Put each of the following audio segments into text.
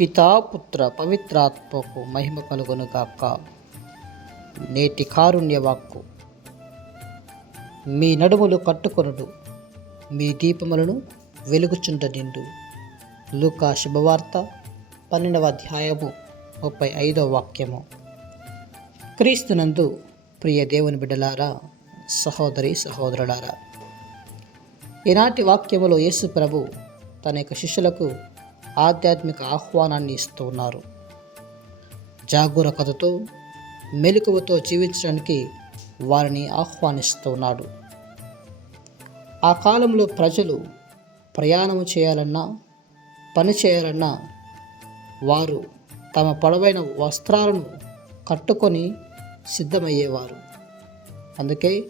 పితాపుత్ర పవిత్రాత్మకు మహిమ కలుగునుగాక. నేటి కారుణ్య వాక్కు. మీ నడుములు కట్టుకొనుడు మీ దీపములను వెలుగుచుండ నిండు. లూకా శుభవార్త పన్నెండవ అధ్యాయము ముప్పై ఐదవ వాక్యము. క్రీస్తునందు ప్రియ దేవుని బిడ్డలారా సహోదరి సహోదరులారా ఈనాటి వాక్యములో యేసు ప్రభు తన యొక్క శిష్యులకు ఆధ్యాత్మిక ఆహ్వానాన్ని ఇస్తున్నారు. జాగరూకతతో మెలకువతో జీవించడానికి వారిని ఆహ్వానిస్తున్నాడు. ఆ కాలంలో ప్రజలు ప్రయాణం చేయాలన్నా పని చేయాలన్నా వారు తమ పొడవైన వస్త్రాలను కట్టుకొని సిద్ధమయ్యేవారు. అందుకే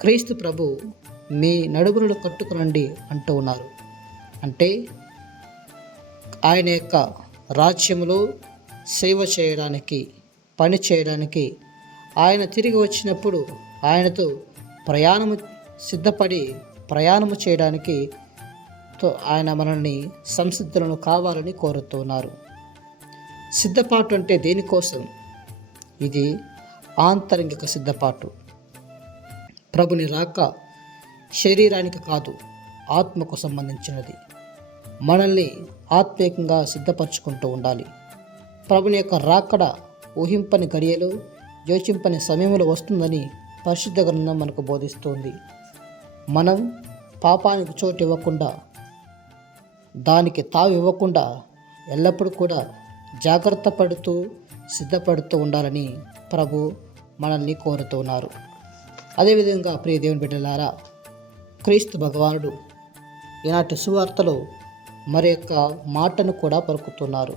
క్రీస్తు ప్రభు మీ నడుములను కట్టుకునండి అంటూ ఉన్నారు. అంటే ఆయన యొక్క రాజ్యములో సేవ చేయడానికి పని చేయడానికి ఆయన తిరిగి వచ్చినప్పుడు ఆయనతో ప్రయాణము సిద్ధపడి ప్రయాణము చేయడానికి తో ఆయన మనల్ని సంసిద్ధులను కావాలని కోరుతున్నారు. సిద్ధపాటు అంటే దేనికోసం? ఇది ఆంతరంగిక సిద్ధపాటు. ప్రభుని రాక శరీరానికి కాదు ఆత్మకు సంబంధించినది. మనల్ని ఆత్మీయంగా సిద్ధపరచుకుంటూ ఉండాలి. ప్రభుని యొక్క రాకడ ఊహింపని గడియలు యోచింపని సమయంలో వస్తుందని పరిశుద్ధ గ్రంథం మనకు బోధిస్తుంది. మనం పాపానికి చోటు ఇవ్వకుండా దానికి తావు ఇవ్వకుండా ఎల్లప్పుడూ కూడా జాగ్రత్త పడుతూ సిద్ధపడుతూ ఉండాలని ప్రభు మనల్ని కోరుతున్నారు అదేవిధంగా ప్రియ దేవుని బిడ్డలారా క్రీస్తు భగవానుడు ఈనాటి సువార్తలో మరి యొక్క మాటను కూడా పలుకుతున్నారు.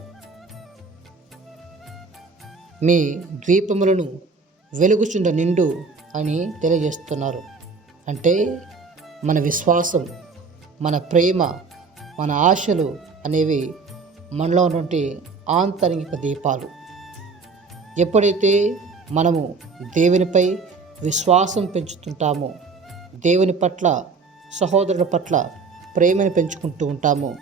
మీ ద్వీపములను వెలుగుచుండ నిండు అని తెలియజేస్తున్నారు. అంటే మన విశ్వాసం మన ప్రేమ మన ఆశలు అనేవి మనలో ఉన్నటువంటి ఆంతరింగిక దీపాలు. ఎప్పుడైతే మనము దేవునిపై విశ్వాసం పెంచుతుంటామో దేవుని పట్ల సహోదరుల పట్ల ప్రేమను పెంచుకుంటూ ఉంటామో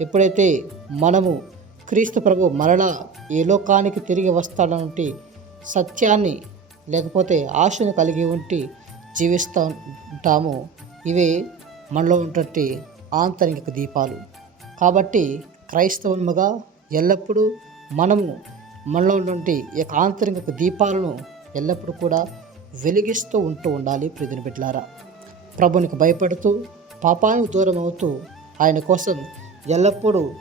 ఎప్పుడైతే మనము క్రీస్తు ప్రభు మరలా ఈ లోకానికి తిరిగి వస్తాడనంటే సత్యాన్ని లేకపోతే ఆశను కలిగి ఉండి జీవిస్తూ ఉంటాము. ఇవే మనలో ఉన్నటువంటి ఆంతరిక దీపాలు. కాబట్టి క్రైస్తవముగా ఎల్లప్పుడూ మనము మనలో ఉన్నటువంటి ఈ యొక్క ఆంతరిక దీపాలను ఎల్లప్పుడూ కూడా వెలిగిస్తూ ఉంటూ ఉండాలి ప్రిదిని బిడ్డలారా. ప్రభునికి భయపడుతూ పాపానికి దూరం అవుతూ ఆయన కోసం ఎల్లప్పుడూ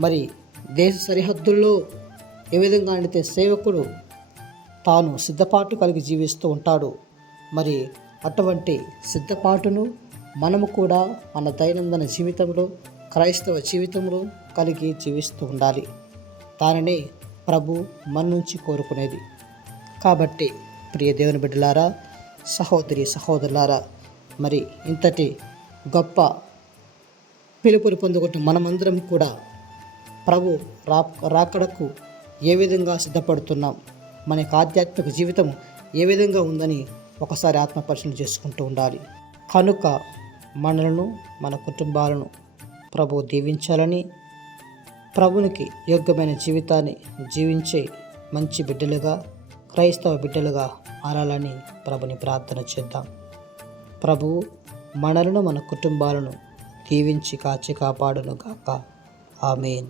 మరి దేశ సరిహద్దుల్లో ఏ విధంగా అంటే సేవకుడు తాను సిద్ధపాటు కలిగి జీవిస్తూ ఉంటాడు. మరి అటువంటి సిద్ధపాటును మనము కూడా మన దైనందిన జీవితంలో క్రైస్తవ జీవితంలో కలిగి జీవిస్తూ ఉండాలి. దానిని ప్రభు మన నుంచి కోరుకునేది. కాబట్టి ప్రియ దేవుని బిడ్డలారా సహోదరి సహోదరులారా మరి ఇంతటి గొప్ప పిలుపుని పొందుకుంటున్న మనమందరం కూడా ప్రభు రా రాకడకు ఏ విధంగా సిద్ధపడుతున్నాం? మన యొక్క ఆధ్యాత్మిక జీవితం ఏ విధంగా ఉందని ఒకసారి ఆత్మపరిశీలన చేసుకుంటూ ఉండాలి. కనుక మనలను మన కుటుంబాలను ప్రభు దీవించాలని ప్రభునికి యోగ్యమైన జీవితాన్ని జీవించే మంచి బిడ్డలుగా క్రైస్తవ బిడ్డలుగా మారాలని ప్రభుని ప్రార్థన చేద్దాం. ప్రభు మనలను మన కుటుంబాలను దీవించి కాచి కాపాడును గాక. ఆమెన్.